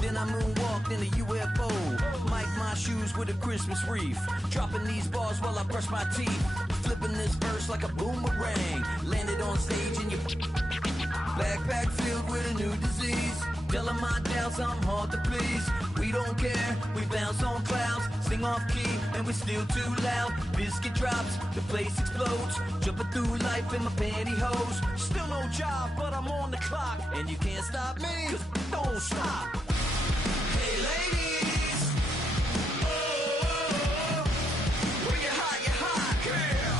Then I moonwalked in a UFO. Mic my shoes with a Christmas wreath. Dropping these bars while I brush my teeth. Flipping this verse like a boomerang. Landed on stage in your backpack filled with a new disease. Telling my doubts I'm hard to please. We don't care, we bounce on clouds. Sing off key and we're still too loud. Biscuit drops, the place explodes. Jumping through life in my pantyhose. Still no job, but I'm on the clock. And you can't stop me, cause don't stop. Hey ladies, oh, when you're hot, yeah.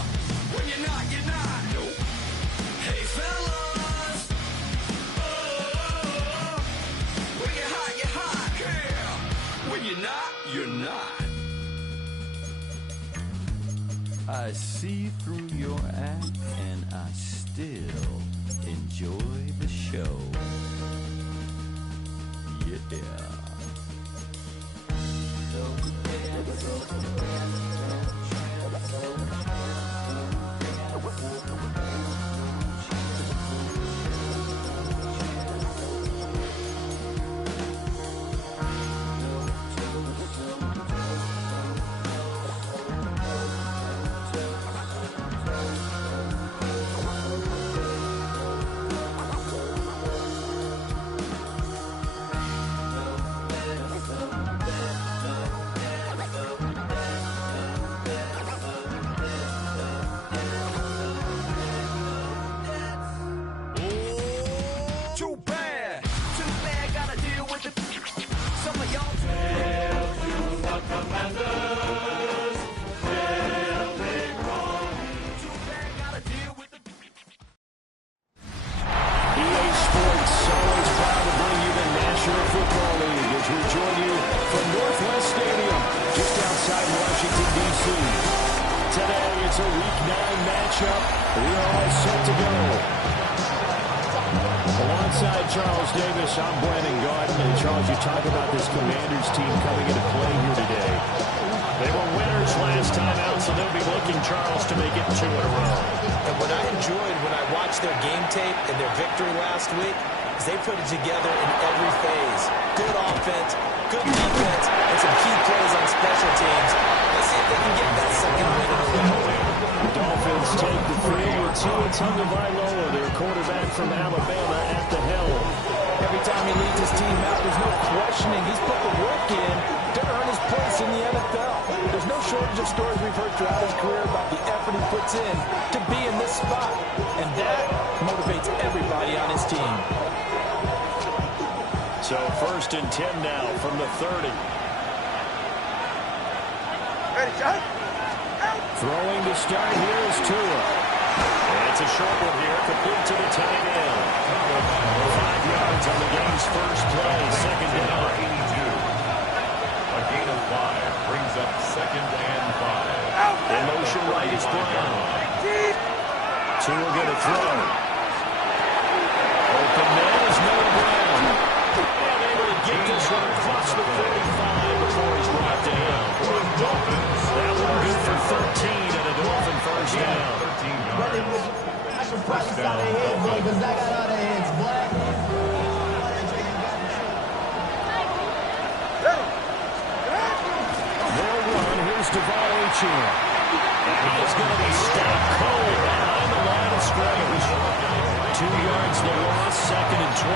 When you're not, you're not. Nope. Hey fellas, oh, when you're hot, yeah. When you're not, you're not. I see through your act and I still enjoy the show. Yeah. They put it together in every phase. Good offense, good defense, and some key plays on special teams. Let's see if they can get that second win in a row. The Dolphins take the field with Tua Tagovailoa, their quarterback from Alabama, at the helm. Every time he leads his team out, there's no questioning. He's put the work in to earn his place in the NFL. There's no shortage of stories we've heard throughout his career about the effort he puts in to be in this spot. And that motivates everybody on his team. So 1st and 10 now from the 30. Ready, John? Throwing to start here is Tua. And it's a short one here, complete to the tight end. 5 yards on the game's first play, second down. A gain of 5 brings up 2nd and 5. In motion right is Brown. Tua going to throw. Open man is Noah Brown. And able to get this one across the 45 before he's brought down. That one good for 13 and a Dolphin first down. 13 yards. First down, Dolphins. They'll run. Here's Devon Achane. And he's going to be stopped cold behind the line of scrimmage. 2 yards the loss, 2nd and 12.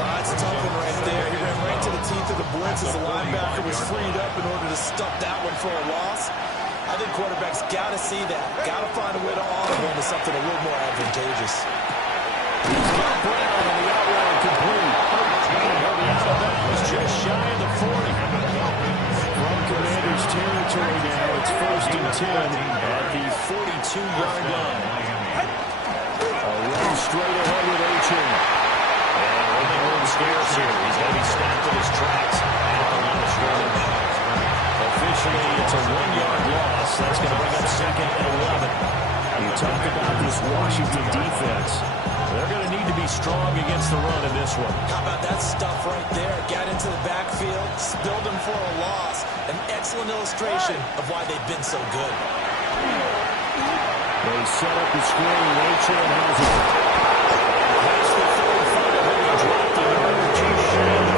That's a tough one right there. He ran right to the teeth of the blitz as the linebacker was freed up in order to stuff that one for a loss. I think quarterbacks got to see that. Got to find a way to audible into something a little more advantageous. He's got Brown on the outright complete. That was just shy of the 40. From Commanders territory now, it's 1st and 10 at the 42-yard line. A run straight ahead with Achane. And running room scarce here. He's going to be stopped in his tracks at the line of scrimmage. Officially, it's a 1-yard loss. That's going to bring up 2nd and 11. You talk about this Washington defense. They're going to need to be strong against the run in this one. How about that stuff right there? Got into the backfield, spilled him for a loss. An excellent illustration of why they've been so good. They set up the screen. Achane has it. Past the 35, and he dropped it.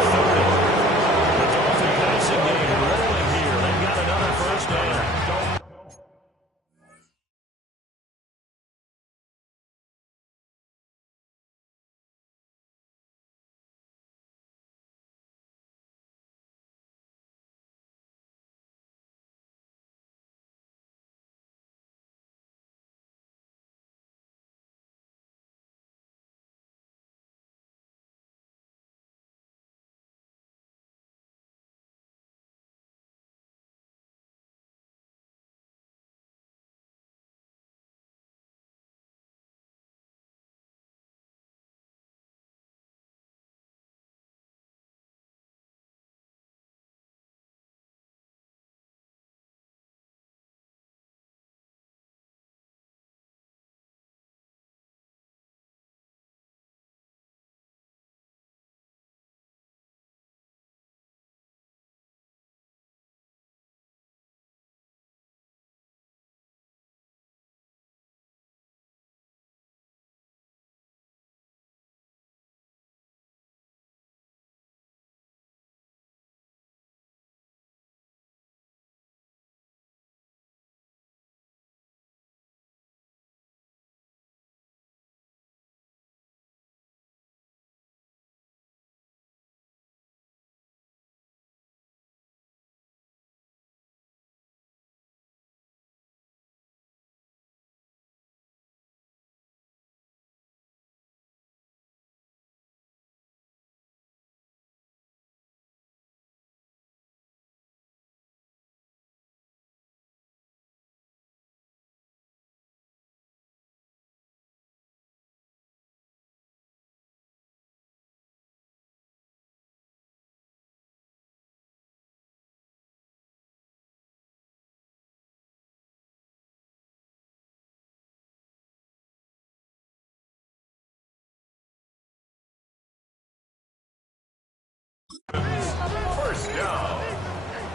First down.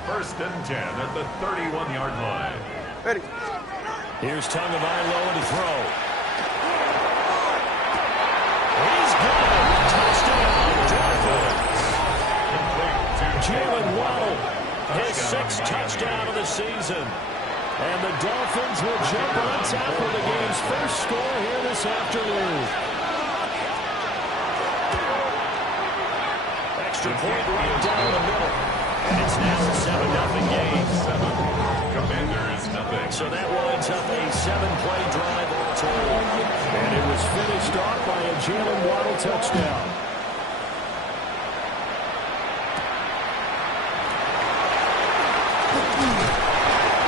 First and 10 at the 31-yard line. Ready. Here's Tagovailoa to throw. He's got it. Touchdown, Dolphins. Jalen Waddle, his 6th touchdown of the season. And the Dolphins will jump on top of the game's first score here this afternoon. Extra point right down the middle. And it's now a 7-0 game. 7. Commanders nothing. So that winds up a 7-play drive all told. And it was finished off by a Jalen Waddle touchdown.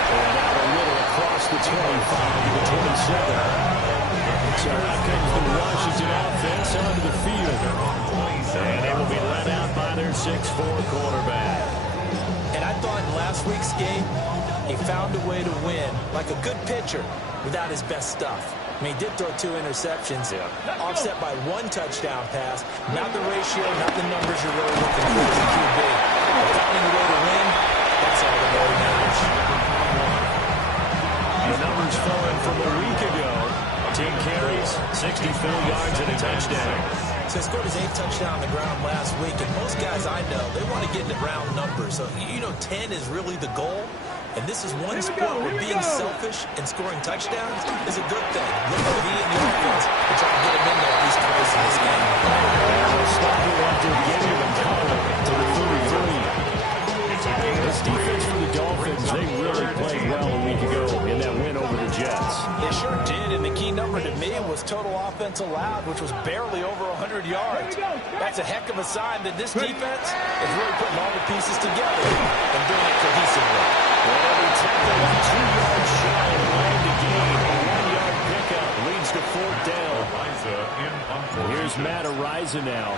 And out a little across the 25 to the 27. So out comes the Washington offense onto the field. And they will be let out by their 6'4" quarterback. And I thought in last week's game, he found a way to win like a good pitcher without his best stuff. I mean, he did throw 2 interceptions, offset by 1 touchdown pass. Not the ratio, not the numbers you're really looking for as a QB. But finding a way to win, that's all that really matters. The numbers falling from a week ago. 10 carries, 64 yards, and a touchdown. So he scored his 8th touchdown on the ground last week, and most guys I know, they want to get into round numbers. So, 10 is really the goal. And this is one sport where being selfish and scoring touchdowns is a good thing. Look at me and the offense to try to get him in there at least twice in this game. They'll stop it after getting him covered to the 33. This defense for the Dolphins, they really played well a week ago in that win over the Jets. They sure did, and the key number to me was total offense allowed, which was barely over 100 yards. That's a heck of a sign that this defense is really putting all the pieces together and doing it cohesively. Well, every tackle was 2 yards shy to land the game. A 1-yard pickup leads to 4th down. Here's Matt Araiza now.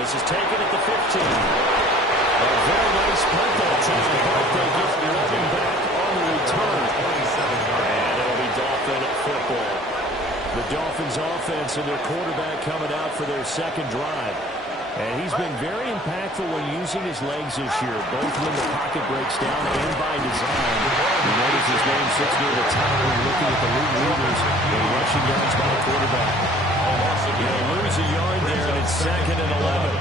This is taken at the 15. A very nice punt that time, but they get 11 back on the return. And it'll be Dolphin football. The Dolphins offense and their quarterback coming out for their 2nd drive. And he's been very impactful when using his legs this year, both when the pocket breaks down and by design. You notice his name sits near the top when looking at the league leaders in rushing yards by the quarterback. He'll lose a yard there, and it's 2nd and 11.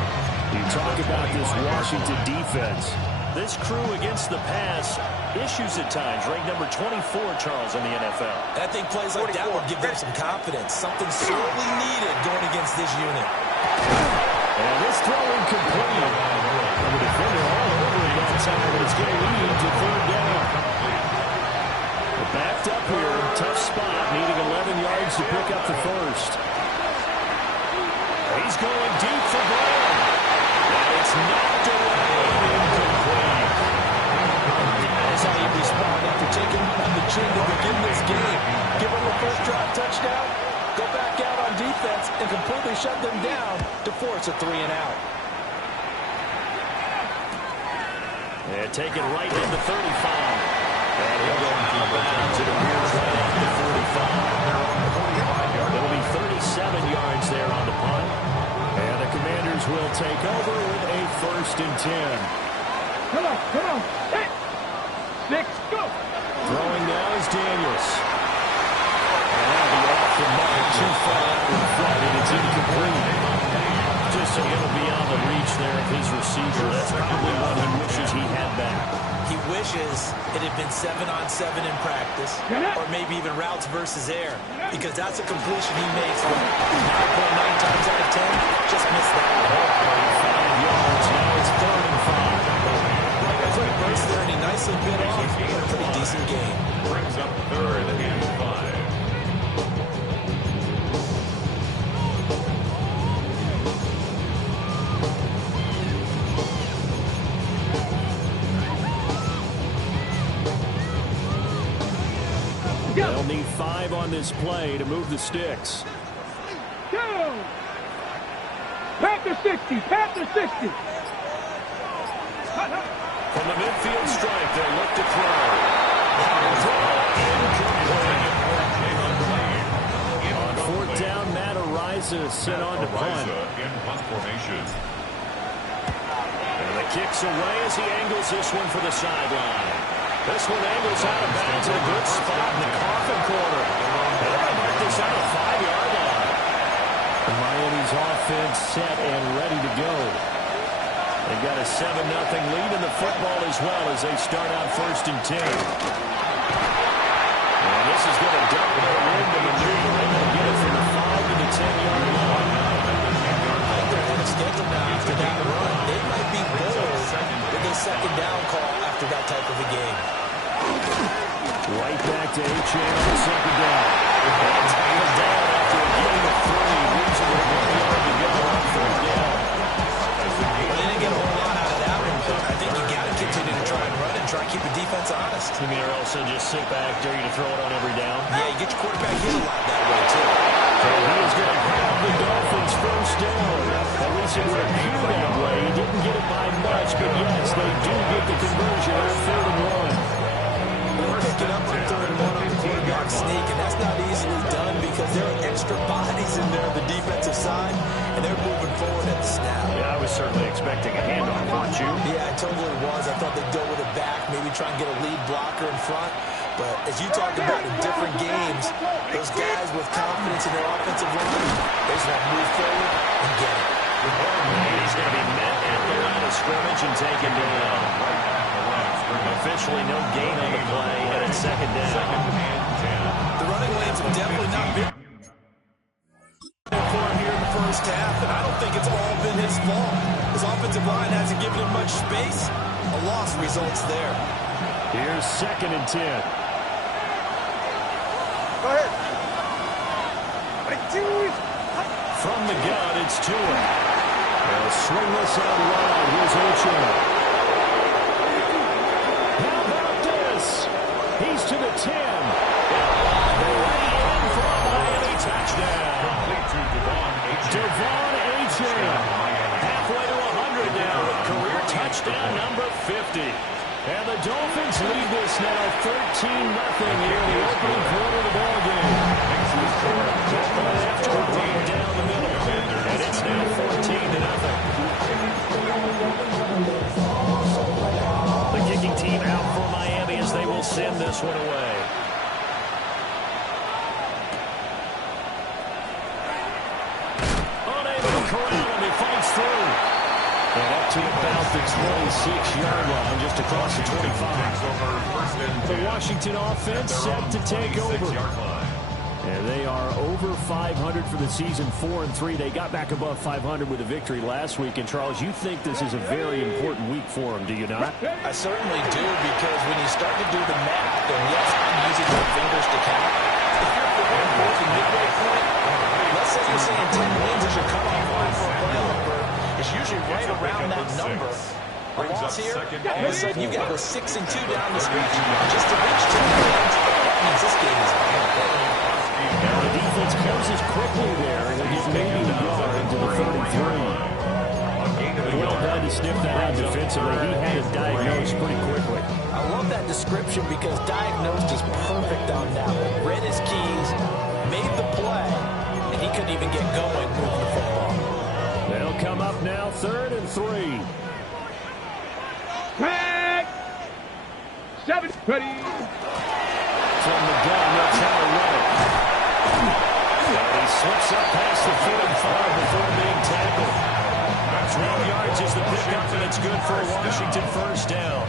You talk about this Washington defense. This crew against the pass, issues at times, ranked number 24, Charles, in the NFL. And I think plays like that would give them some confidence, something sorely needed going against this unit. And this throw incomplete. The defender all over it that time, but it's going to lead to 3rd down. They're backed up here, tough spot, needing 11 yards to pick up the 1st. He's going deep for Brown. And it's knocked away and incomplete. That's how you respond after taking on the chin to begin this game. Give them a first drive touchdown, go back out on defense, and completely shut them down to force a 3-and-out. And take it right at the 35. And he'll go out of bounds and appears right at the 45. It'll be 37 yards there on the punt. And the Commanders will take over with a 1st and 10. Come on. 6, go. Throwing now is Daniels. And that'll be off the mark, too far out in front, and it's incomplete. Just a little beyond the reach there of his receiver. That's probably one he wishes he had back. He wishes it had been 7-on-7 in practice, or maybe even routes versus air, because that's a completion he makes 9.9 times out of 10. Just missed that. 5 yards, now it's 3rd and 5. Quick burst there, and he nicely bit off. A pretty decent game. Brings up 3rd and 5. They'll need 5 on this play to move the sticks. Go. Panther 60. From the midfield stripe, they'll look to throw. On 4th down, Matt Araiza Ariza sent on to punt. In punt formation. And the kick's away as he angles this one for the sideline. This one angles out of bounds in a good spot in the coffin corner. And they're going to mark this out a 5-yard line. Miami's offense set and ready to go. They've got a 7-0 lead in the football as well as they start out 1st and 10. And this is going to double their wind and maneuver. They're going to get it from the 5 to the 10-yard line. I think they're ahead of schedule now after that run. They might be bold with a second down call after that type of a game. Right back to H.A. on the second down. And tackled down after a gain of 3. Losing a 1 yard to go on 3rd down. Well, they didn't get a whole lot out of that one, but I think you got to continue to try and run and try and keep the defense honest. You mean, or also just sit back, dare you to throw it on every down? Yeah, you get your quarterback hit a lot that way, too. So he is going to grab the Dolphins 1st down. At least it would appear that way. He didn't get it by much, but yes, they do get the conversion on 3rd and 1. They'll pick it up on 3rd and 1 on the quarterback sneak, and that's not easily done because there are extra bodies in there on the defensive side, and they're moving forward at the snap. Yeah, I was certainly expecting a handoff, weren't you? Yeah, I totally was. I thought they'd go with it back, maybe try and get a lead blocker in front. But as you talked about in different games, those guys with confidence in their offensive line, they just want to move forward and get it. He's going to be met at the line of scrimmage and taken down. Officially no gain on the play, and it's 2nd down. The running lanes have definitely not been for him here in the 1st half, and I don't think it's all been his fault. His offensive line hasn't given him much space. A loss results there. Here's 2nd and 10. Go ahead. From the gun, it's Tua. They'll swing this out wide. Here's Ochoa. How about this? He's to the 10. Already in for a Miami touchdown. Complete to Devon Achane. Halfway to 100 now with career touchdown number 50. And the Dolphins lead this now 13-0 here in the opening quarter of the ballgame. After a run down the middle. And it's now 14-0. The kicking team out for Miami as they will send this one away. Unable to corral him, he fights through. And up to about the 26-yard line, just across the 25. The Washington offense set to take over. And they are over 500 for the season, 4-3. They got back above 500 with a victory last week. And, Charles, you think this is a very important week for them, do you not? I certainly do, because when you start to do the math, and yes, I'm using my fingers to count, if you're at the 1/4 midway point, let's say you're saying 10 wins is your cutoff line for a playoff berth, it's usually right around that number. A loss here, all of a sudden you got to go 6-2 down the stretch just to reach 10 wins. That means this game is on. Now the defense closes quickly there, and they get maybe a yard into the 33. Well done to sniff that out defensively. He had it diagnosed pretty quickly. I love that description because diagnosed is perfect on that one. Read his keys, made the play, and he couldn't even get going moving the football. They'll come up now 3rd and 3. Tag. 7. Ready. From the gun, they'll try to run it. And he slips up past the 45 before being tackled. 12 yards is the pickup, and it's good for a Washington 1st down.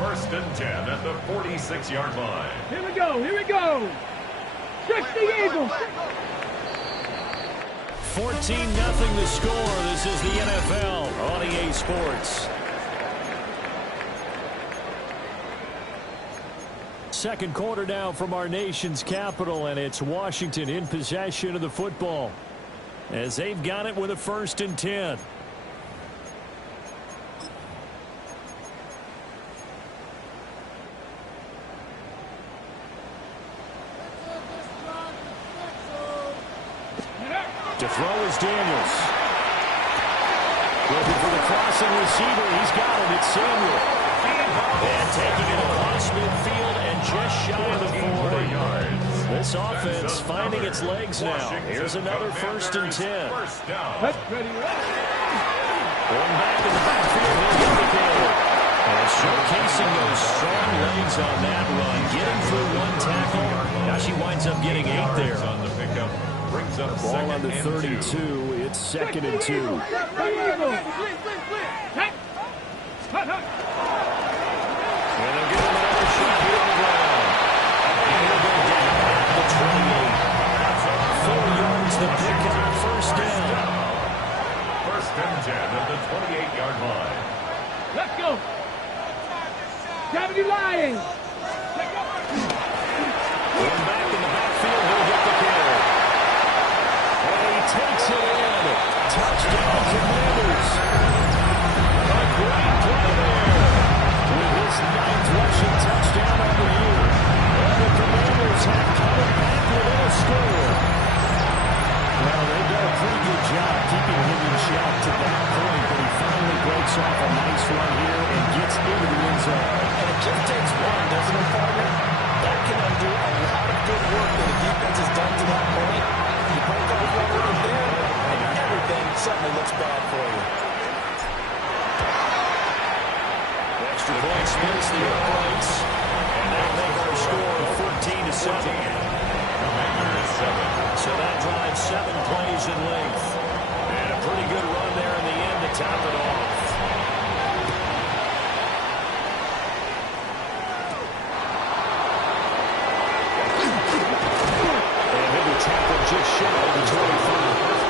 1st and 10 at the 46-yard line. Here we go. Here we go. Stretch the Eagles. 14-0 the score. This is the NFL on EA Sports. Second quarter now from our nation's capital, and it's Washington in possession of the football as they've got it with a 1st and 10. To throw is Daniels. Looking for the crossing receiver. He's got it. It's Samuel. And taking it across midfield and just shy of the 40 yards. This offense finding its legs now. Here's another 1st and 10. That's pretty right. Going back in the backfield, he'll get the kill. And showcasing those strong legs on that run. Getting through one tackle. Now she winds up getting 8 there. On the pickup. Brings up Ball under 2nd and 32. It's 2nd and 2. Hut, hut. And they'll give him another shot here on the ground. And he'll go down at the 28. 4 yards the pickup. 1st down. 1st and 10 at the 28-yard line. Let's go. Gravity Lions. Going back in the backfield, he'll get the kill. And he takes it in. Touchdown, Commanders. A great play there. With his 9th rushing touchdown on the year. And the Commanders have come back within a score. Well, they've done a pretty good job keeping him in check to that point, but he finally breaks off a nice run here and gets into the end zone. And it just takes one, doesn't it, partner? That can undo a lot of good work that the defense has done to that point. You break off one little there, and everything suddenly looks bad for you. The extra point splits the uprights, and they'll make our score 14-7. So that drives 7 plays in length. And a pretty good run there in the end to top it off. And he'll be tackled just shy of the 25.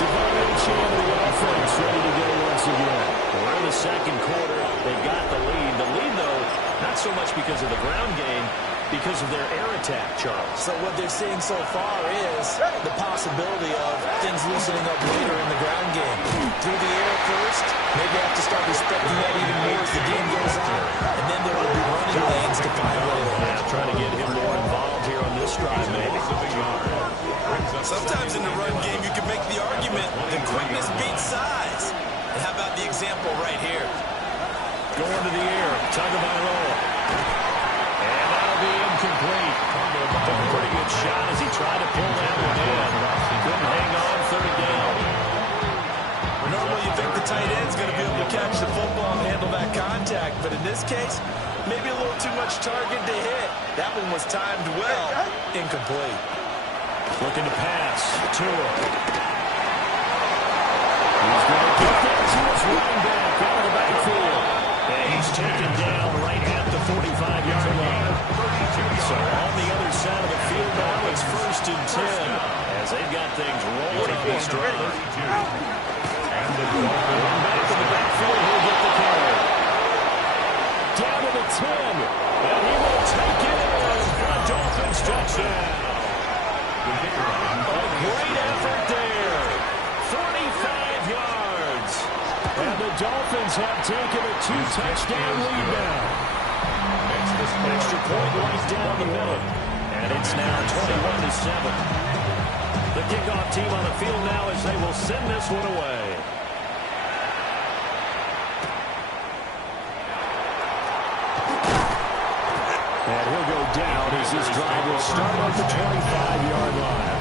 Devon Chandler, the offense, ready to go once again. We're in the 2nd quarter. They got the lead. The lead, though, not so much because of the ground game, because of their air attack, Charles. So what they're seeing so far is the possibility of things loosening up later in the ground game. Through the air first, maybe have to start respecting that even more as the game goes on, and then there will be running lanes to find later. Yeah, trying to get him more involved here on this drive, maybe. Sometimes in the run game, you can make the argument that quickness beats size. And how about the example right here? Going to the air, Tagovailoa. And that'll be incomplete. Took a pretty good shot as he tried to pull that one in. Couldn't hang on, 3rd down. Normally you think the tight end's going to be able to catch the football and handle that contact, but in this case, maybe a little too much target to hit. That one was timed well. Incomplete. Looking to pass. Tua. He's going to get that to his running back out of the backfield. And he's taken down right at the 45-yard line. So on the other side of the field now, it's 1st and 10 as they've got things rolling on this drive. And the Going back in the backfield, he'll get the carry. Down to the 10, and he will take it in for a Dolphins touchdown. A great effort there. 45 yards. And the Dolphins have taken a 2-touchdown lead now. Extra point right down the middle. And it's now 21-7. The kickoff team on the field now as they will send this one away. And he'll go down as this drive will start at the 25-yard line.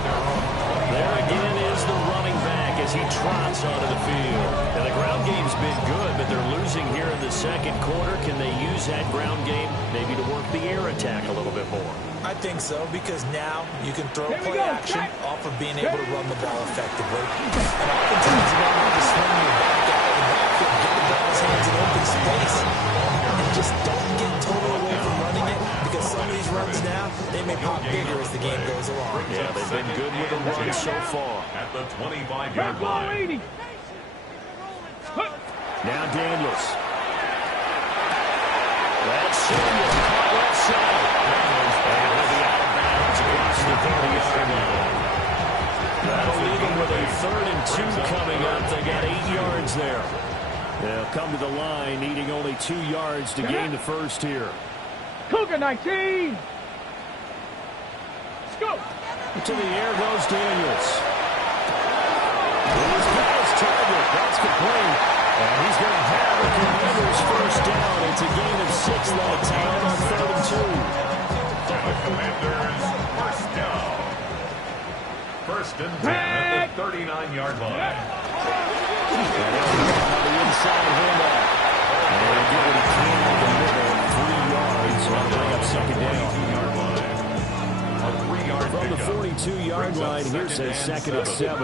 There again is the running back as he trots onto the field. And the ground game's been good, but they're losing here in the 2nd quarter. Can they use that ground game maybe to work the air attack a little bit more? I think so, because now you can throw play action off of being able to run the ball effectively. And oftentimes you don't have to swing your back out of the backfield, get the ball's hands in open space, and just don't get totally away from running it, because some of these runs now, they may pop bigger as the game goes along. Yeah, they've been good with the run so far. At the 25-yard line. Now Daniels. That's Samuel. Left side. And he'll be out of bounds across the 30-yard line. That'll leave them with a 3rd and 2 coming up. They got 8 yards there. They'll come to the line, needing only 2 yards to gain the first here. Cougar 19. Let's go. To the air goes Daniels. He's got his target. That's complete. And he's going to have the Commanders first down. It's a gain of 6 that time on 3rd and 2. The Commanders First and 10 at the 39-yard line. On the inside handoff. And they get what he can in the middle, 3 yards. So that'll bring up second down. A 3-yard From the pickup. 42-yard line, here's a second and 7.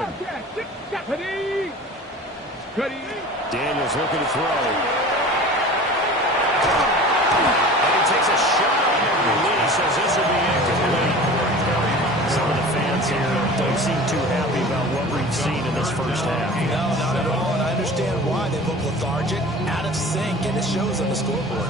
Daniels looking to throw. And he takes a shot on the release as this will be incomplete. Some of the fans here don't seem too happy about what we've seen in this first half. No, not at all, and I understand why. They look lethargic, out of sync, and it shows on the scoreboard.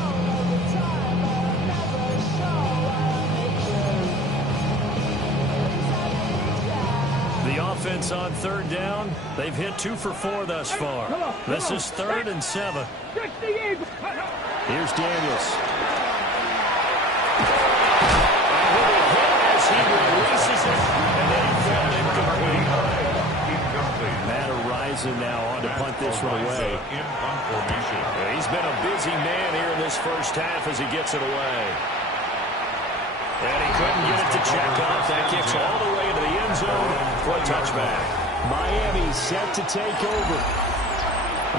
The offense on third down, they've hit 2 for 4 thus far. This is 3rd and 7. Here's Daniels. And with a hit as he releases it, and then he fell incomplete. Matt Araiza now on to punt this one away. In punt formation. He's been a busy man here in this first half as he gets it away. And he couldn't get it to check off. That kicks all the way into the end zone for a touchback. Miami set to take over.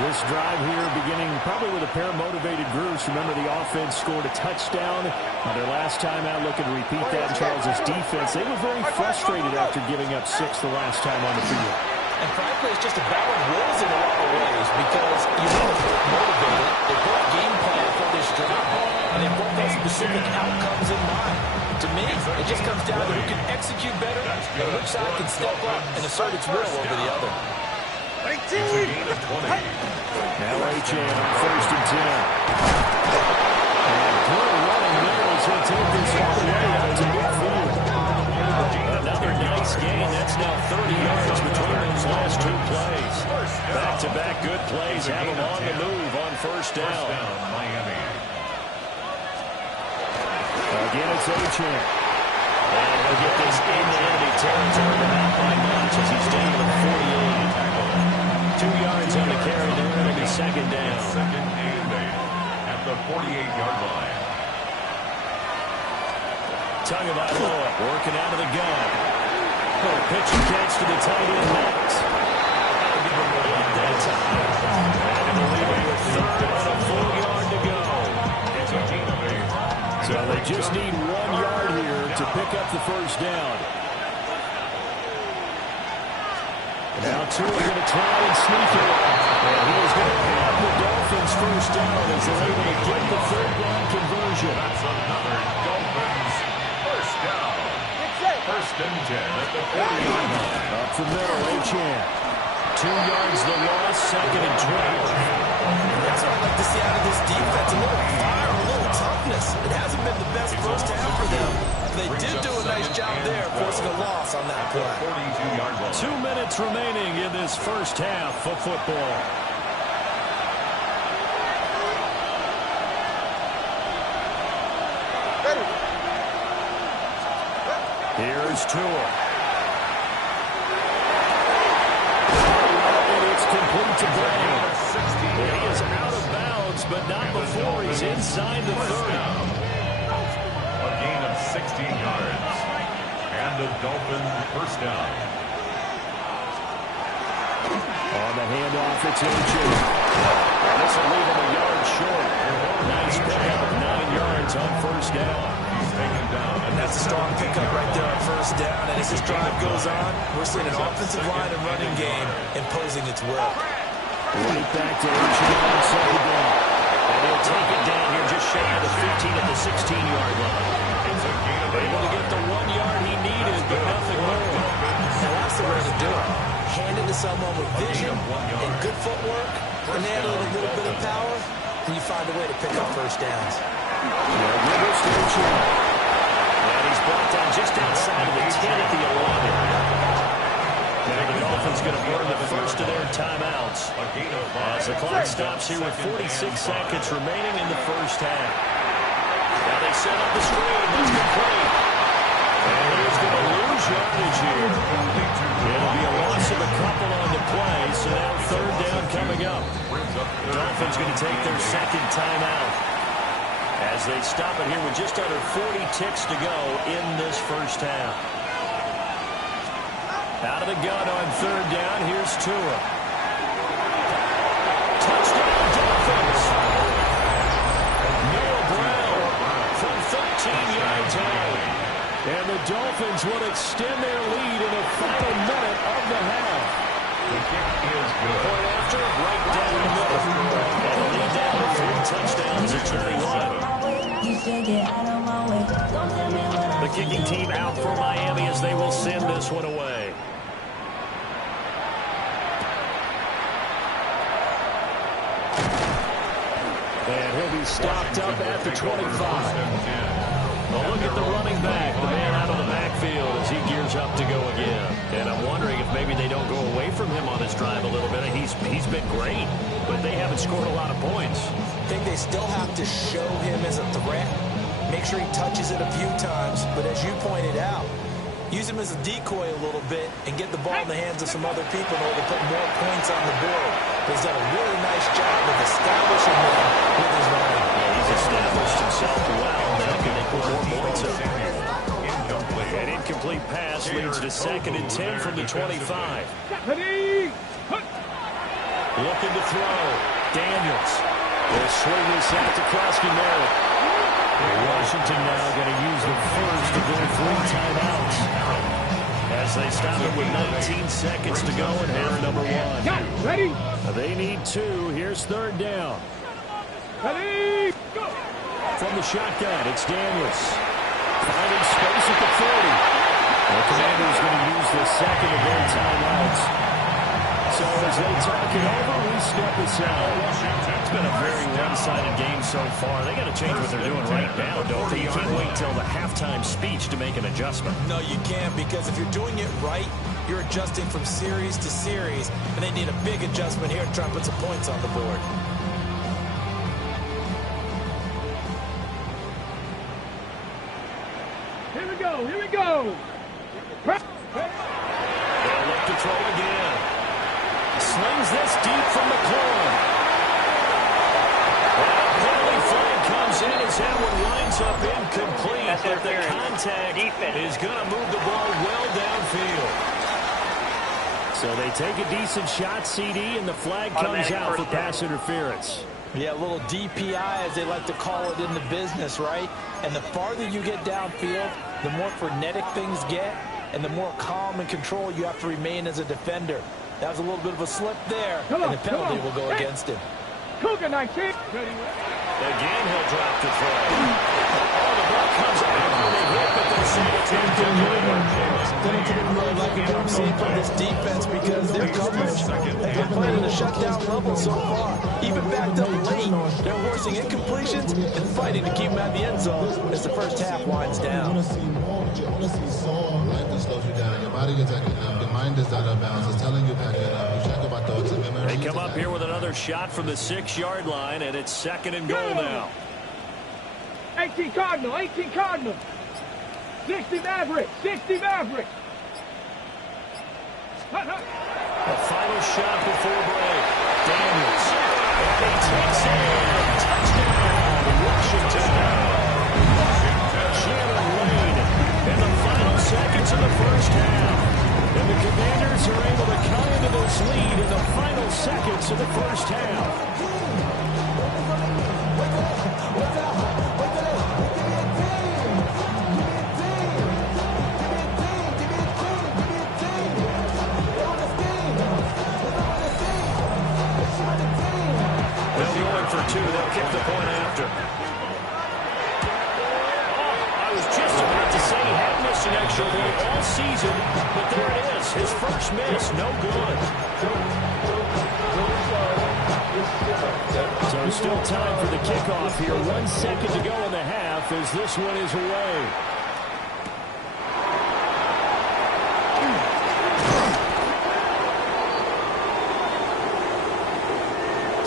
This drive here beginning probably with a pair of motivated groups. Remember, the offense scored a touchdown on their last time out. Looking to repeat that in Charles' defense. They were very frustrated after giving up 6 the last time on the field. And frankly, it's just a battle of wills in a lot of ways because you know they're both motivated, they both game plan for this drive, and they both have specific outcomes in mind. To me, it just comes down to who can execute better and which side can step up and assert its will over the other. It's a gain of 20. Now A.J. on 1st and 10. And good running there as he'll take this all the way out to midfield. Another nice gain. That's now 30 yards between those last 2 plays. Back-to-back good plays have him on the move on first down. Miami. Again, it's A-Chan. And he'll get this into enemy territory, but not by much as he's down to the 48. 2 yards on the carry there, and it'll be second down. Second and 8 at the 48-yard line. Tagovailoa working out of the gun. Little pitch and catch to the tight end Max. At that time. And it'll leave him with 3rd and a full yard to go. It's a gain of 8. So they just need 1 yard here to pick up the first down. Now Tua going to try and sneak it. And he is going to have the Dolphins first down as they're able to get the 3rd down conversion. That's another Dolphins first down. First and 10 at the 40-yard line. Up the middle, A-Chan. 2 yards the loss, 2nd and 12. That's what I like to see out of this defense. A little fire, a little toughness. It hasn't been the best first half for them. They did do a nice job there, forcing a loss on that play. 42-yard line. 2 minutes remaining in this first half of football. Here's Tua. And it's complete to Brown. He is out of bounds, but not before he's inside the 30. A gain of 16 yards. And the Dolphins first down. On the handoff, it's A.J. And this will leave him a yard short. Nice pickup of 9 yards on first down. He's taken down. And that's a strong pickup right there on first down. And as this drive goes on, we're seeing an offensive line and running game imposing its will. Right back to A.J. on second down. And he'll take it down here just shy of the 15 at the 16-yard line. It's a gain of 8. Able to get the 1 yard he needed, but nothing more. Now that's the way to do it. Hand it to someone with vision and good footwork, and add a little bit of power, and you find a way to pick up first downs. And he's brought down just outside of the 10 at the 11. Now the Dolphins going to burn the first of their timeouts as the clock stops here with 46 seconds remaining in the first half. Now they set up the screen. That's complete. And he's going to lose yardage here. It'll be a loss of a couple on the play, so now 3rd down coming up. The Dolphins going to take their second timeout as they stop it here with just under 40 ticks to go in this first half. Out of the gun on third down. Here's Tua. Touchdown, Dolphins. Noah Brown from 13 yards out. And the Dolphins will extend their lead in the final minute of the half. The kick is good. Point after, right down the middle. And the lead down to 3 touchdowns at 31. The kicking team out for Miami as they will send this one away. And he'll be stopped up at the 25. Well, look at the running back, the man out of the backfield as he gears up to go again. And I'm wondering if maybe they don't go away from him on his drive a little bit. He's been great, but they haven't scored a lot of points. I think they still have to show him as a threat. Make sure he touches it a few times, but as you pointed out, use him as a decoy a little bit and get the ball in the hands of some other people in order to put more points on the board. But he's done a really nice job of establishing him with his running. Yeah, he's established himself well. Now can they put more points up? An incomplete pass leads to 2nd and 10 from the 25. Looking to throw. Daniels will swing this out to Krosky-Merritt. Washington now going to use the first of their 3 timeouts as they stop it with 19 seconds to go in half number 1. Ready? They need 2. Here's 3rd down. Ready? Go! From the shotgun, it's Daniels. Finding space at the 30. The Commanders going to use the 2nd of their timeouts. So as they talk it over, we step aside. It's been a very one-sided game so far. They got to change what they're doing right now, don't they? You can't wait till the halftime speech to make an adjustment. No, you can't, because if you're doing it right, you're adjusting from series to series, and they need a big adjustment here to try and put some points on the board. Here we go, here we go. They'll look to throw again. Slings this deep from McLaurin. Well, penalty flag comes in as that one winds up incomplete, but the contact is going to move the ball well downfield. So they take a decent shot, CD, and the flag comes out for pass interference. Yeah, a little DPI, as they like to call it in the business, right? And the farther you get downfield, the more frenetic things get, and the more calm and control you have to remain as a defender. That was a little bit of a slip there, and the penalty will go against him. Cougar 19. Again, he'll drop the throw. Oh, the ball comes out when they hit, but they say it's Really liking what I'm seeing from this defense, because their coverage has been playing at a shutdown level so far. Even backed up late, they're forcing incompletions and fighting to keep them out of the end zone as the first half winds down. You want to see more, but you want to see Saul like to slow you down. Your body gets acting up. Your mind is out of bounds. It's telling you back it up. You check about thoughts and memories. They come up here with another shot from the 6-yard line, and it's 2nd and goal now. 18 Cardinal, 18 Cardinal. 60 Maverick, 60 Maverick. The final shot before break. Daniels. And he takes it. Touchdown, Washington. Shannon Lane in the final seconds of the first half. And the Commanders are able to cut into this lead in the final seconds of the first half. They'll kick the point after. Oh, I was just about to say he hadn't missed an extra point all season, but there it is. His first miss, no good. So still time for the kickoff here. 1 second to go in the half as this one is away.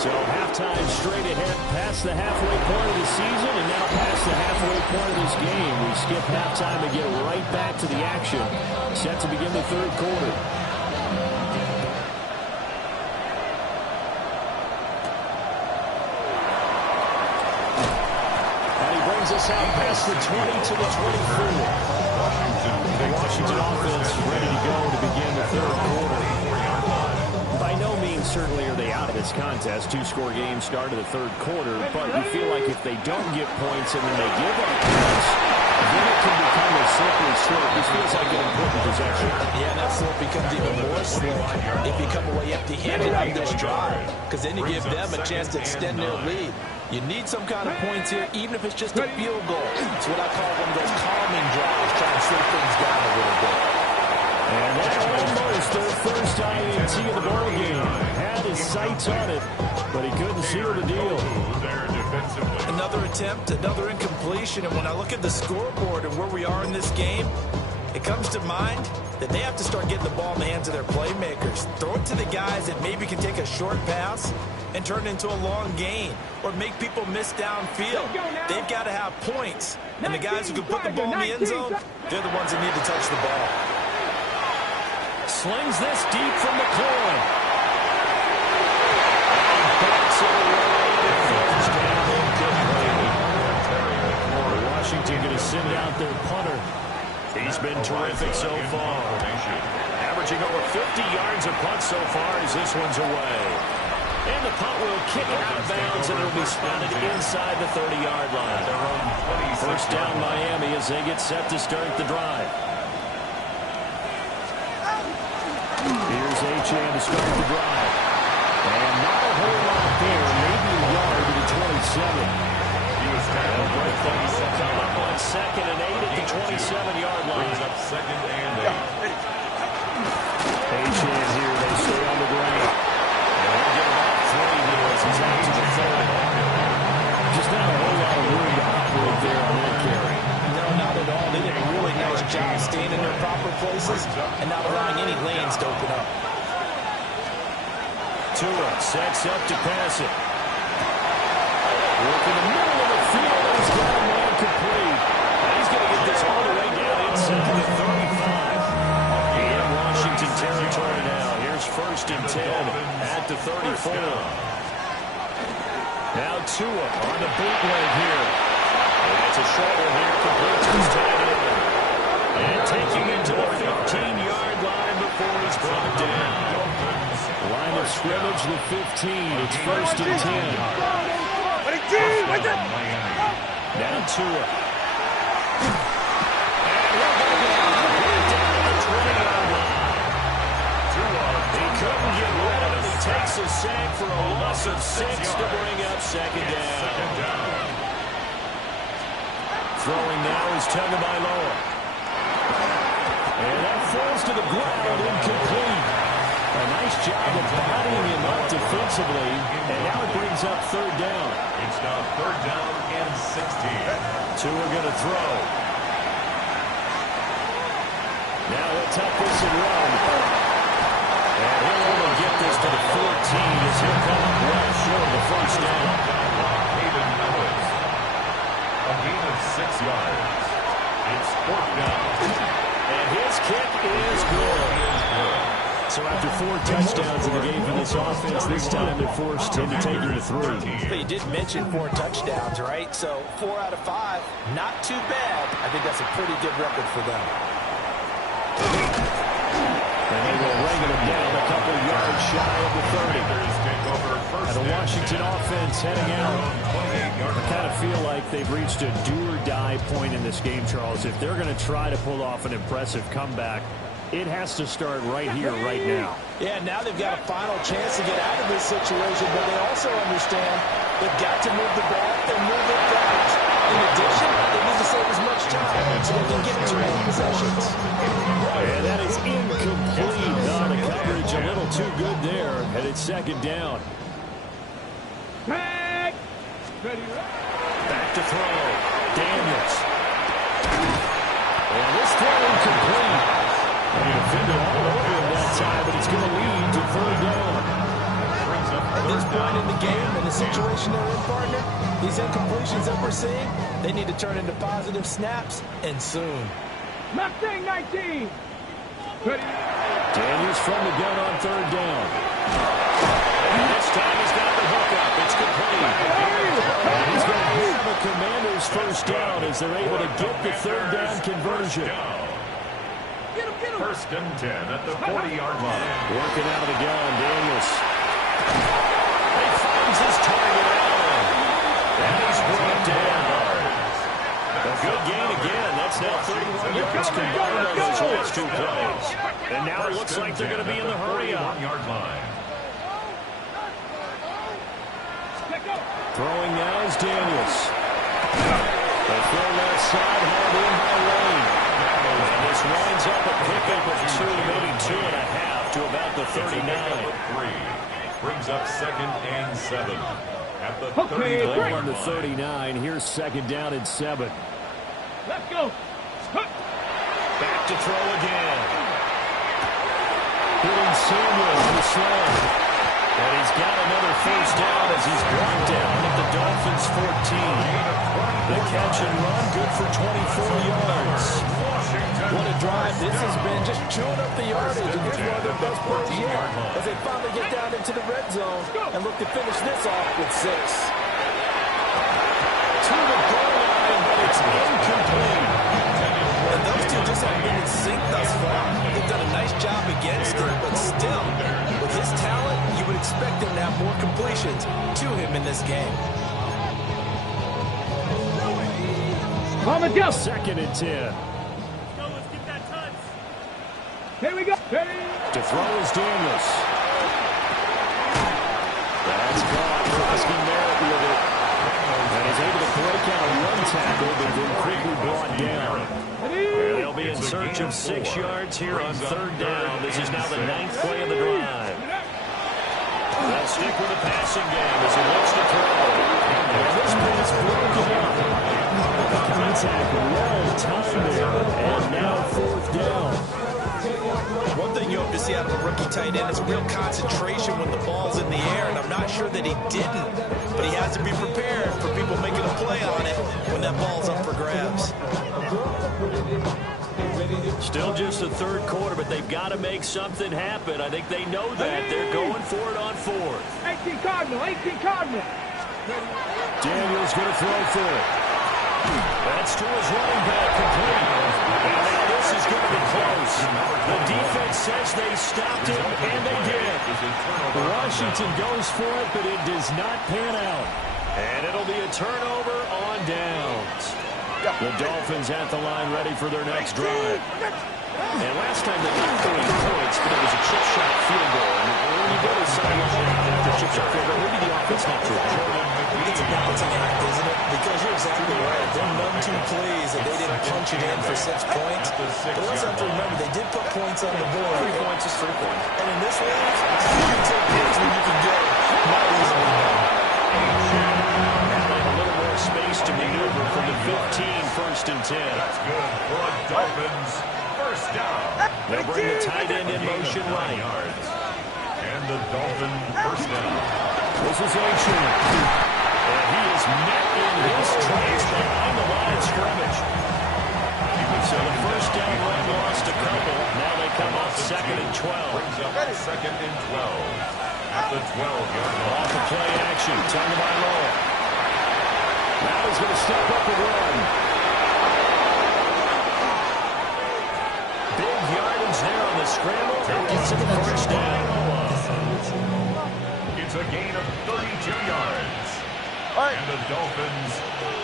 So halftime straight ahead past the halfway point of the season and now past the halfway point of this game. We skip halftime and get right back to the action. Set to begin the 3rd quarter. And he brings us out past the 20 to the 24. The Washington offense ready to go to begin the third quarter. By no means certainly are they out of this contest. Two-score game start of the third quarter, but you feel like if they don't get points and then they give up points, then it can become a slippery slope. This feels like an important possession. Yeah, and that slope becomes even more slick if you come away empty-handed on this drive, because then you give them a chance to extend their lead. You need some kind of points here, even if it's just a field goal. It's what I call one of those calming drives, trying to slow things down a little bit. And that's almost their first INT of the ball game. Had his sights on it, but he couldn't seal the deal. Another attempt, another incompletion, and when I look at the scoreboard and where we are in this game, it comes to mind that they have to start getting the ball in the hands of their playmakers. Throw it to the guys that maybe can take a short pass and turn it into a long gain or make people miss downfield. They've got to have points, and the guys who can put the ball in the end zone, they're the ones that need to touch the ball. Slings this deep from the corner. Backs it away. First down incomplete. Washington going to send out their punter. He's been terrific so far. Averaging over 50 yards a punt so far as this one's away. And the punt will kick it out of bounds, and it'll be spotted inside the 30-yard line. First down Miami as they get set to start the drive. Here's Achane to start the drive. And not a whole lot there. Maybe a yard to the 27. They'll break the rule, come up on 2nd and 8 at the 27-yard line. Achane here, they stay on the ground. And they'll get about 3 here as he's out to the 30. Just not a whole lot of room to operate there on that carry. No, not at all. They did a really nice job staying in their proper places and not allowing any lanes to open up. Tua sets up to pass it. Work in the middle of the field. He's got a man complete. And he's going to get this all the way down inside the 35. In Washington territory now. Here's 1st and 10 at the 34. Now Tua on the bootleg here. And it's a short one here. Complete to his tight end. And taking it to the 15-yard line before he's brought down. Line of scrimmage, the 15. It's 1st and 10. Now Tua. And we're going to get down to the 20-yard line. He couldn't get rid of it. He takes a sack for a loss of 6 to bring up 2nd down. Throwing now is Tagovailoa. And that falls to the ground, incomplete. A nice job of bodying him up defensively, and now it brings up 3rd down. It's now 3rd down and 16. Tua going to throw. Now he'll tuck this and run. And he'll only get this to the 14 as he'll come up well short of the 1st down. A gain of 6 yards. It's 4th down. And his kick is good. So after 4 touchdowns in the game for this offense, this time they're forced into taking the 3. But you did mention 4 touchdowns, right? So 4 out of 5, not too bad. I think that's a pretty good record for them. And they will ring them down a couple yards shy of the 30. And the Washington offense heading out. I kind of feel like they've reached a do-or-die point in this game, Charles. If they're going to try to pull off an impressive comeback, it has to start right here, right now. Yeah, now they've got a final chance to get out of this situation, but they also understand they've got to move the ball and move it fast. In addition, they need to save as much time so they can get 2 more possessions. And that is incomplete. No, the coverage a little too good there, and it's 2nd down. Back to throw. Daniels. And this throw incomplete. And the defender all over him that time, but it's going to lead to 3rd down. At this point in the game, in the situation they're in, partner, these incompletions that we're seeing, they need to turn into positive snaps, and soon. Mustang 19. Daniels from the gun on 3rd down. And this time he's got the hook up. It's complete. And he's going to have a Commander's 1st down as they're able to get the 3rd down conversion. First and 10 at the 40-yard line. Working out of the gun, Daniels. He finds his target, Allen. And he's brought down. A good gain again. That's now 31 yards combined on those last 2 plays. And now it looks like they're going to be in the hurry-up. Throwing now is Daniels. They throw left side, hard in by Lane. And this winds up a pickup of 2, maybe 2.5 to about the 39. Brings up 2nd and 7 at the 39. 39. On the 39. Here's 2nd down and 7. Let's go. Back to throw again. Hitting Samuel on the slam. And he's got another first down as he's brought down at the Dolphins 14. The catch and run, good for 24 yards. What a drive this has been, just chewing up the yardage. And here's one of their best plays yet as they finally get down into the red zone and look to finish this off with 6. To the goal line, but it's incomplete. And those two just haven't been in sync thus far. They've done a nice job against it, but still, with his talent, you would expect him to have more completions to him in this game. Mama, go. 2nd and 10. Let's get that touch. Here we go. To throw is Daniels. That's caught. Frosky Merritt with it. And he's able to break out a run tackle, but then quickly brought down. And they'll be in search of 6 yards here on 3rd down. This is now the 9th play of the drive. They'll stick with the passing game as he looks to throw. And this pass broken up. Contact well timed there. And now 4th down. One thing you hope to see out of a rookie tight end is real concentration when the ball's in the air, and I'm not sure that he didn't, but he has to be prepared for people making a play on it when that ball's up for grabs. Still just the 3rd quarter, but they've got to make something happen. I think they know that. They're going for it on 4th. 18 Cardinal, 18 Cardinal. Daniels going to throw for it. That's to his running back, complete. And now this is going to be close. The defense says they stopped him, and they did. Washington goes for it, but it does not pan out. And it'll be a turnover on downs. The Dolphins at the line ready for their next drive. And last time they got 30 points, but it was a chip shot field goal. And when you go to the sideline after a chip shot field goal, maybe the offense not too hard. It's a balancing act, isn't it? Because you're exactly right. There are none too plays that they didn't punch it in for 6 points. But we also have to remember, they did put points on the board. 3 points is 3 points. And in this league, you can take points when you can get it. Not easily done. A little more space to maneuver from the 15, 1st and 10. That's good for a Dolphins first down. They'll bring the tight end in motion right. And the Dolphin first down. This is Achane. And he is met in his tracks behind the line of scrimmage. So the first down run lost a couple. Now they come up 2nd and 12. Brings up 2nd and 12. At the 12-yard line. Off the play action. Tagovailoa. Now he's going to step up and run. Big yardage there on the scramble. And gets him the first down. It's a gain of 32 yards. And the Dolphins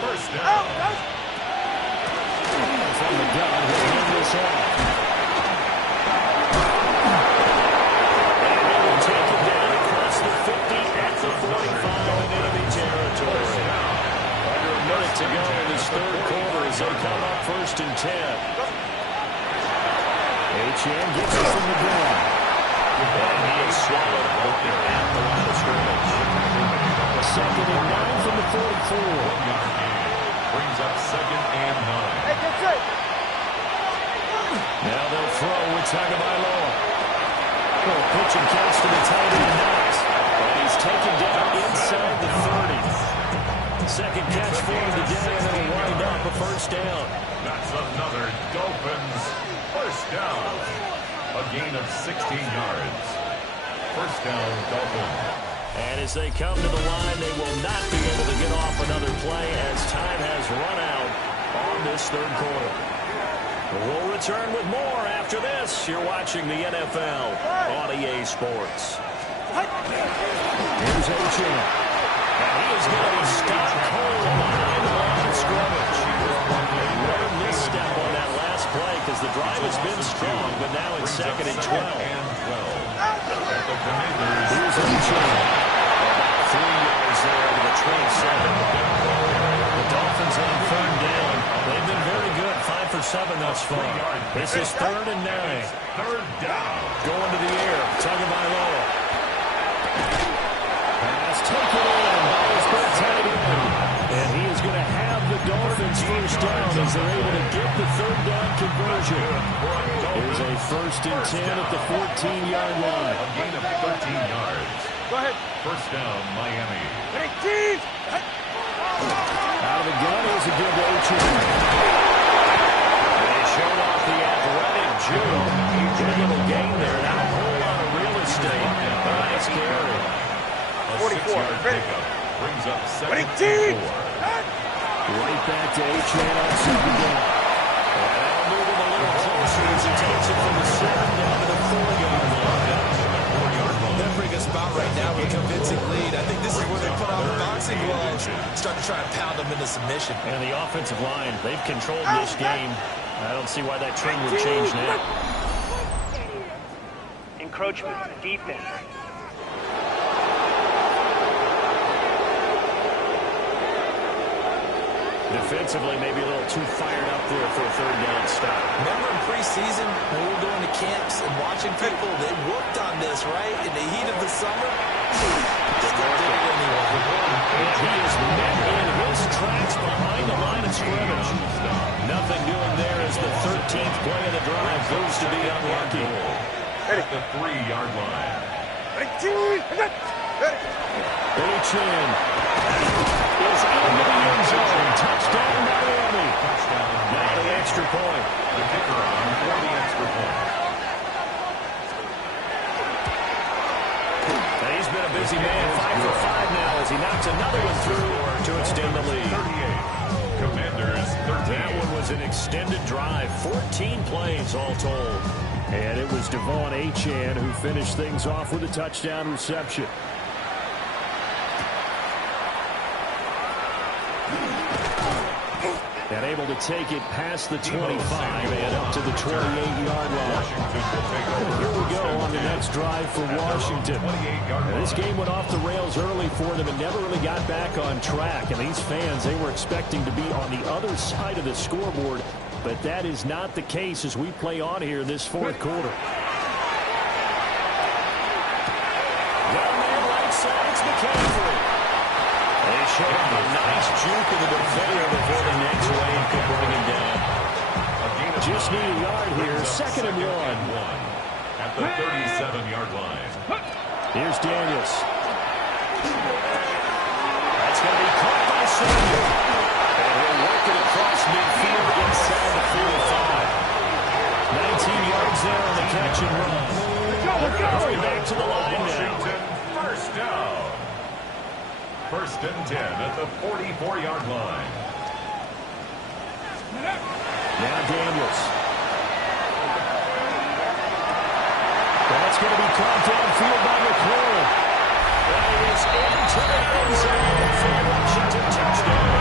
first down. From the gun, he'll hand this off. And they will take it down across the 50 at the 45 in enemy territory. Under a minute to go in this 3rd quarter as they come up 1st and 10. Achane gets it from the ground. And he is swallowed looking at the line of scrimmage. 2nd and 9 from the 44. 1 yard gain. Brings up 2nd and 9. Hey, that's it. Now they'll throw with Tagovailoa. Pitch and catch to the tight end Knox. And he's taken down inside the 30. 2nd catch for him today, and it'll wind up a first down. That's another Dolphins first down. A gain of 16 yards. First down, Dolphins. And as they come to the line, they will not be able to get off another play as time has run out on this 3rd quarter. We'll return with more after this. You're watching the NFL on EA Sports. Here's Achan. And he is going to be stuck cold behind the line of scrimmage. What a misstep on that last play because the drive has been strong, but now it's 2nd and 12. Here's Achan. 3 yards there to the 27. The Dolphins on 3rd down. They've been very good, 5 for 7 thus far. This is 3rd and 9. 3rd down. Going to the air, Tagovailoa. Pass taken in by his big tight end. And he is going to have the Dolphins 1st down as they're able to get the 3rd down conversion. Here's a 1st and 10 at the 14-yard line. A gain of 13 yards. Go ahead. 1st down, Miami. Out of the gun, here's a good Achan. They showed off the athletic Judo. Good little gain there. Not a whole lot of real estate. Nice carry. A 6-yard pickup brings up 2nd and 4. Right back to Achan on 2nd down. That'll move him a little closer as he takes it from the 7 down to the 4-yard line. They're bringing a spot right now with a convincing lead. I think this is where they put on the boxing gloves, start to try and pound them into submission. And the offensive line, they've controlled this game. I don't see why that trend would change now. Encroachment, defense. Defensively, maybe a little too fired up there for a 3rd down stop. Remember in preseason when we were going to camps and watching people, they worked on this, right? In the heat of the summer, they did it anyway. And he is met in his tracks behind the line of scrimmage. Nothing doing there as the 13th play of the drive proves to be unlucky. At the 3-yard line. Achan is into the end zone. Touchdown, Miami. Now the extra point. The kicker on for the extra point. And he's been a busy man. 5 for 5 now as he knocks another one through to extend the lead. 38. Commanders 13. That one was an extended drive. 14 plays all told. And it was Devon Achan who finished things off with a touchdown reception. And able to take it past the 25 and up to the 28-yard line. Here we go on the next drive for Washington. And this game went off the rails early for them and never really got back on track. And these fans, they were expecting to be on the other side of the scoreboard. But that is not the case as we play on here this 4th quarter. Young man right side, it's McCaffrey. They showed him a nice juke of the defender before the next wave could bring him down. Just need a yard here, 2nd and 1. At the 37-yard line. Here's Daniels. That's going to be caught by Samuel. And he'll work it across midfield inside the 45. 19 yards there on the catch and run. They're back to the line now. 1st down. 1st and 10 at the 44-yard line. Now Daniels. That's going to be caught downfield by McLaurin. That is into the end zone for a Washington touchdown.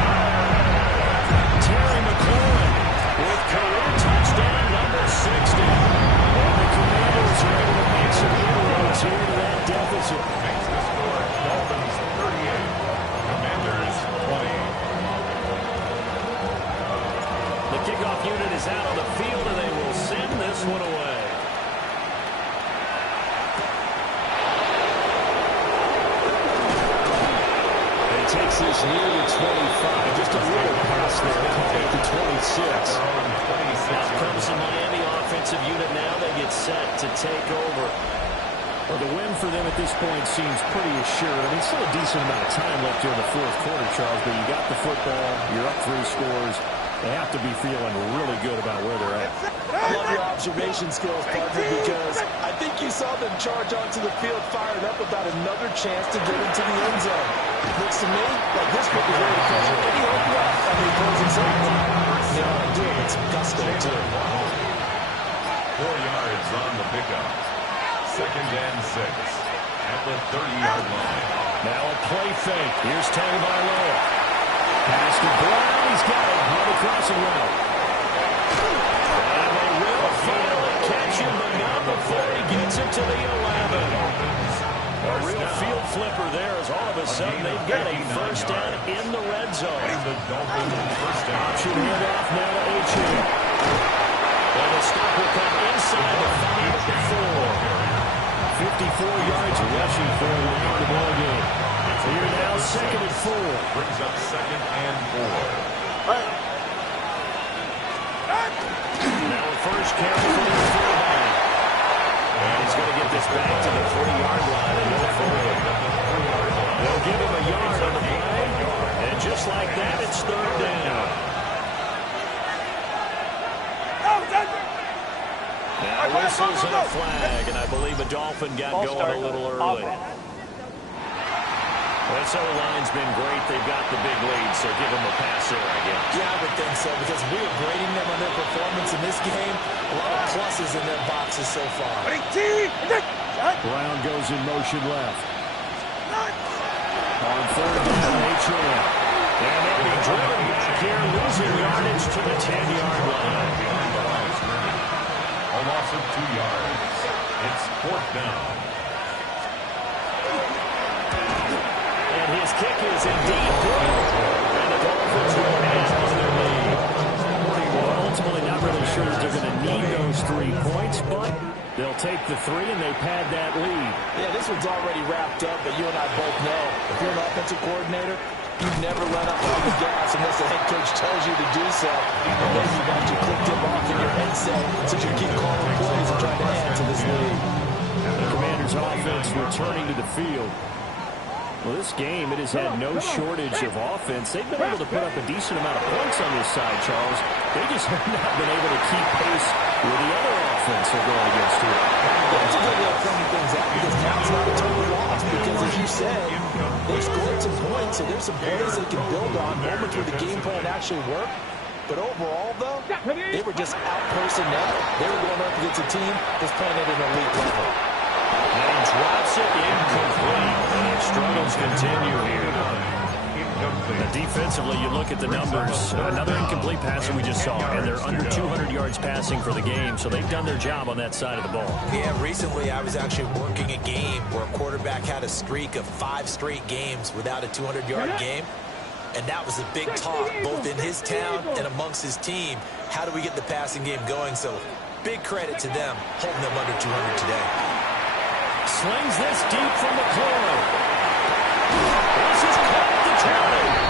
Terry McLaurin with career touchdown number 60. And the Commanders are able to make some inroads here to that deficit. Makes the score Dolphins 38. Commanders 20. The kickoff unit is out on the field, and they will send this one away. And it takes this near the 25. Just a little pass there, at the 26. Now comes the Miami offensive unit now. They get set to take over. Well, the win for them at this point seems pretty assured. I mean, still a decent amount of time left here in the 4th quarter, Charles, but you got the football, you're up 3 scores. They have to be feeling really good about where they're at. I love your observation skills, partner, because I think you saw them charge onto the field, fired up about another chance to get into the end zone. Looks to me like this group is ready to pressure any hope left on the opposing side. They want to do it with some gusto, too. 4 yards on the pickup. 2nd and 6 at the 30-yard line. Now a play fake. Here's Tagovailoa. Pass to Brown. He's got it on the crossing route. And they will finally catch him, but not before he gets it to the 11. A real field flipper there as all of a sudden they've got a first down in the red zone. The Dolphins first down. Option handoff now to Achane. And the stop will come inside the 5 before. 54 yards rushing for him in the ball game. So you're now 2nd and 4. Brings up 2nd and 4. Now a first carry for the fullback. And he's going to get this back to the 40-yard line and go forward. They'll give him a yard on the play. And just like that, it's 3rd down. Now whistles and a flag, and I believe a Dolphin got going a little early. This O-line's been great. They've got the big lead, so give them a pass there, I guess. Yeah, I would think so, because we are grading them on their performance in this game. A lot of pluses in their boxes so far. Brown goes in motion left. On 3rd down, Achane. And they'll be driven back here, losing yardage to the 10-yard line. A loss of 2 yards. It's 4th down. And his kick is indeed good. And the Dolphins will have their lead. Well, ultimately not really sure that they're going to need those 3 points, but they'll take the 3 and they pad that lead. Yeah, this one's already wrapped up, but you and I both know if you're an offensive coordinator, you never let up on the gas unless the head coach tells you to do so. And then you've actually clicked him off in your headset since you keep calling plays and trying to add to this lead. The Commanders' offense returning to the field. Well, this game, it has had no shortage of offense. They've been able to put up a decent amount of points on this side, Charles. They just have not been able to keep pace with the other offense they're going against here. That's a good way of framing things out, because now it's not a total loss. Because, as you said, they scored some points, so there's some plays they can build on, moments where the game plan actually worked. But overall, though, they were just out-personnel. They were going up against a team that's playing at an elite level. And drops it incomplete. And struggles continue here. Defensively, you look at the numbers. Another incomplete passer we just saw, and they're under 200 yards passing for the game, so they've done their job on that side of the ball. Yeah, recently I was actually working a game where a quarterback had a streak of 5 straight games without a 200-yard game, and that was a big talk, both in his town and amongst his team. How do we get the passing game going? So big credit to them, holding them under 200 today. Slings this deep from the corner. This is caught at the 20.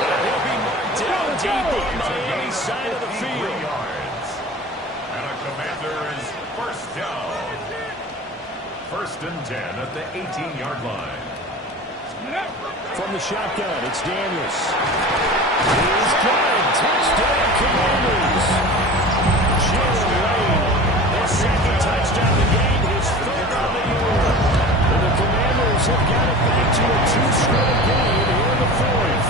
And he'll be marked down deep on Miami side of the field. And a Commanders first down. 1st and 10 at the 18-yard line. From the shotgun, it's Daniels. He's got it. Touchdown, Commanders. Jalen Lane, his 2nd touchdown of the game, his 3rd on the year. And the Commanders have got it back to a 2-straight game here in the 4th.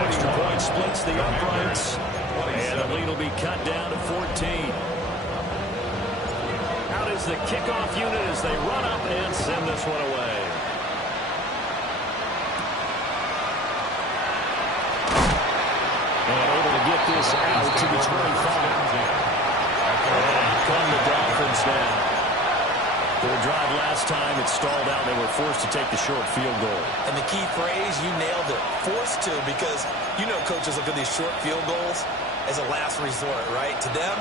Extra point splits the uprights, and the lead will be cut down to 14. Out is the kickoff unit as they run up and send this one away. And able to get this out to the 25. And come the Dolphins now. Their drive last time, it stalled out. They were forced to take the short field goal. And the key phrase, you nailed it, forced to, because you know coaches look at these short field goals as a last resort, right? To them,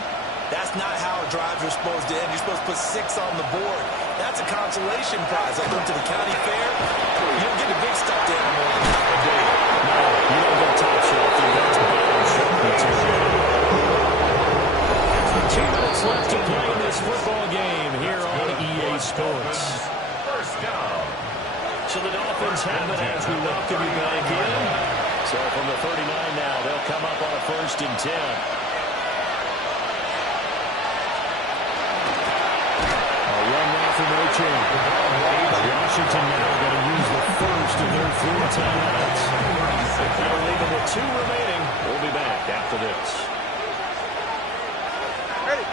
that's not how drives are supposed to end. You're supposed to put 6 on the board. That's a consolation prize. Like going to the county fair, you don't get a big stuffed animal in the day. No, you don't get top shelf. You get to bottom shelf material. 2 minutes left to play in this football game here on EA Sports. First down. So the Dolphins have it as we welcome you back in. So from the 39 now, they'll come up on a 1st and 10. A run now from Achane. Washington now going to use the first of their 4 timeouts. They're leaving with 2 remaining. We'll be back after this. Ready.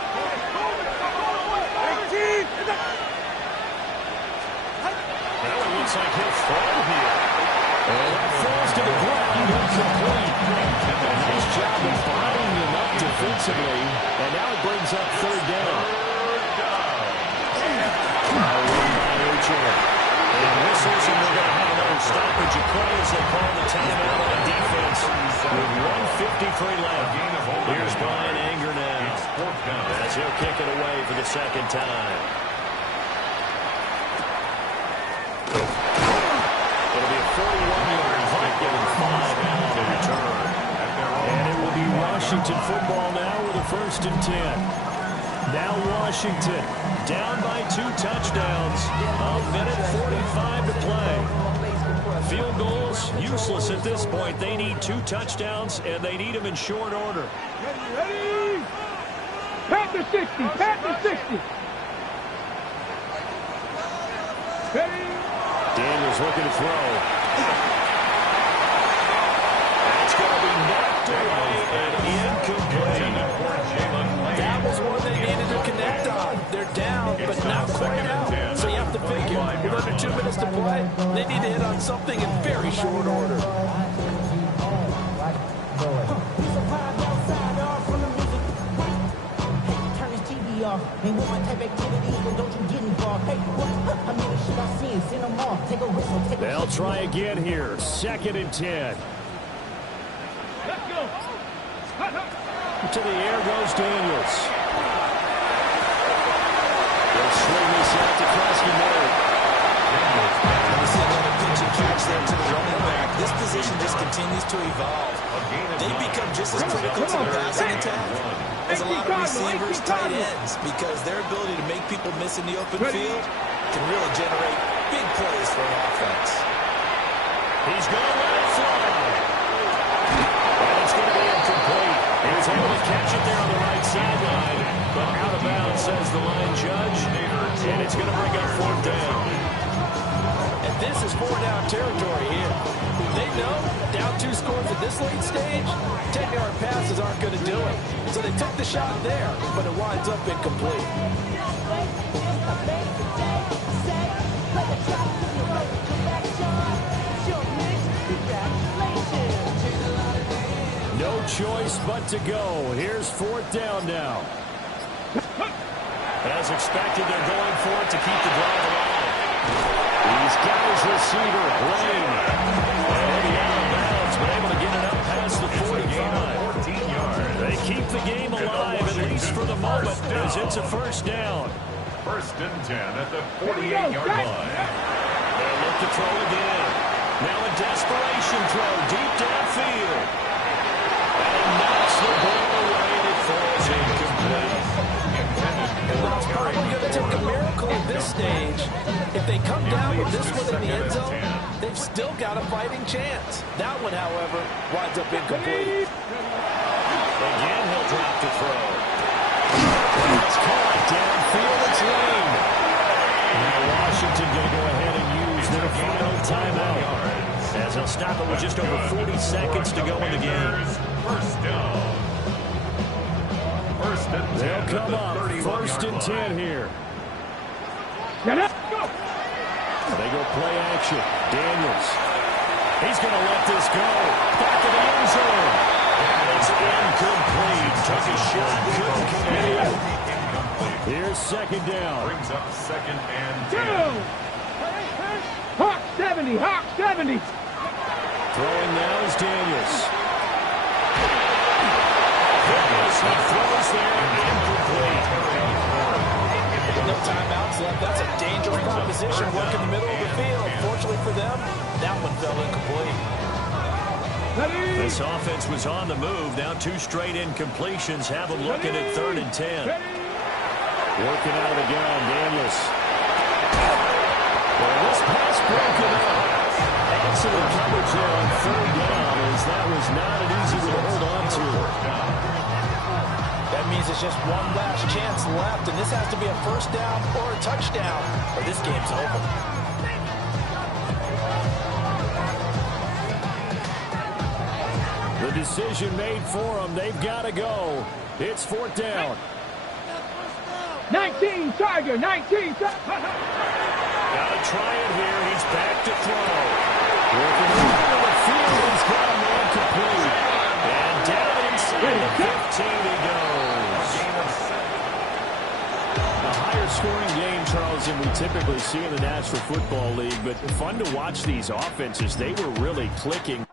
looks like he'll fall here. And that falls to the ground, incomplete. A nice job of bodying him up defensively. And now it brings up third down. And whistles, and we're going to have another stoppage of play as they call the timeout on defense with 1:53 left. Here's Brian Anger now as he'll kick it away for the second time. It'll be a 41-yard punt, giving 5 out to return. And it will be Washington football now with a 1st and 10. Now Washington down by 2 touchdowns. A minute 45 to play. Field goals useless at this point. They need 2 touchdowns, and they need them in short order. Ready? Pat the 60. Pat the 60. Ready? Daniels looking to throw. That's going to be knocked away and incomplete. That was one they needed to connect on. They're down, but not quite out. So you have to figure, with under 2 minutes to play, they need to hit on something in very short order. They'll try again here. 2nd and 10. Let's go. To the air goes Daniels. They'll swing this out to Krosky-Murray. You see another pitch and catch there to the running back. This position just continues to evolve. They become just as critical to the passing attack as a lot of receivers, tight ends, because their ability to make people miss in the open field can really generate big plays for an offense. He's going to let it fly. And it's going to be incomplete. He was able to catch it there on the right sideline, but out of bounds, says the line judge, and it's going to bring up 4th down. And this is 4-down territory here. They know down 2 scores at this late stage, 10-yard passes aren't going to do it. So they took the shot there, but it winds up incomplete. No choice but to go. Here's 4th down now. As expected, they're going for it to keep the drive alive. He's got his receiver, Lane. And he'll be out of bounds, but able to get it up past the 45. 14 yards. They keep the game alive, at least for the moment, as it's a 1st down. 1st and 10 at the 48-yard line. They'll look to throw again. Now a desperation throw deep downfield. And knocks the ball away, and it falls incomplete. Well, it's probably going to take a miracle at this stage. If they come down with this one in the end zone, they've still got a fighting chance. That one, however, winds up incomplete. Again, he'll drop the throw. It's caught downfield. It's Lane. Now Washington going to go ahead and use their final timeout, as they'll stop it with just over 40 seconds to go in the game. 1st down. 1st and 10. They'll come up 1st and 10 here. Get up. Go. They go play action. Daniels. He's going to let this go. Back of the end zone. And it's incomplete. Took a shot. Couldn't connect. Here's 2nd down. Brings up 2nd and 10. Hawk 70. Hawk 70. Throwing now is Daniels. He throws there, incomplete. No timeouts left. That's a dangerous proposition. Work in the middle of the field. Fortunately for them, that one fell incomplete. This offense was on the move. Now 2 straight incompletions have them looking at 3rd and 10. Working out of the gun, Daniels. Well, this pass broken up. Excellent coverage there on 3rd down, as that was not an easy one to hold on to. That means it's just one last chance left, and this has to be a 1st down or a touchdown, or this game's over. The decision made for them. They've got to go. It's 4th down. 19 Tiger. 19 Tiger. Gotta try it here. He's back to throw. Working over the field. He's got a man complete. And down inside the 15 he goes. A higher scoring game, Charles, than we typically see in the National Football League, but fun to watch these offenses. They were really clicking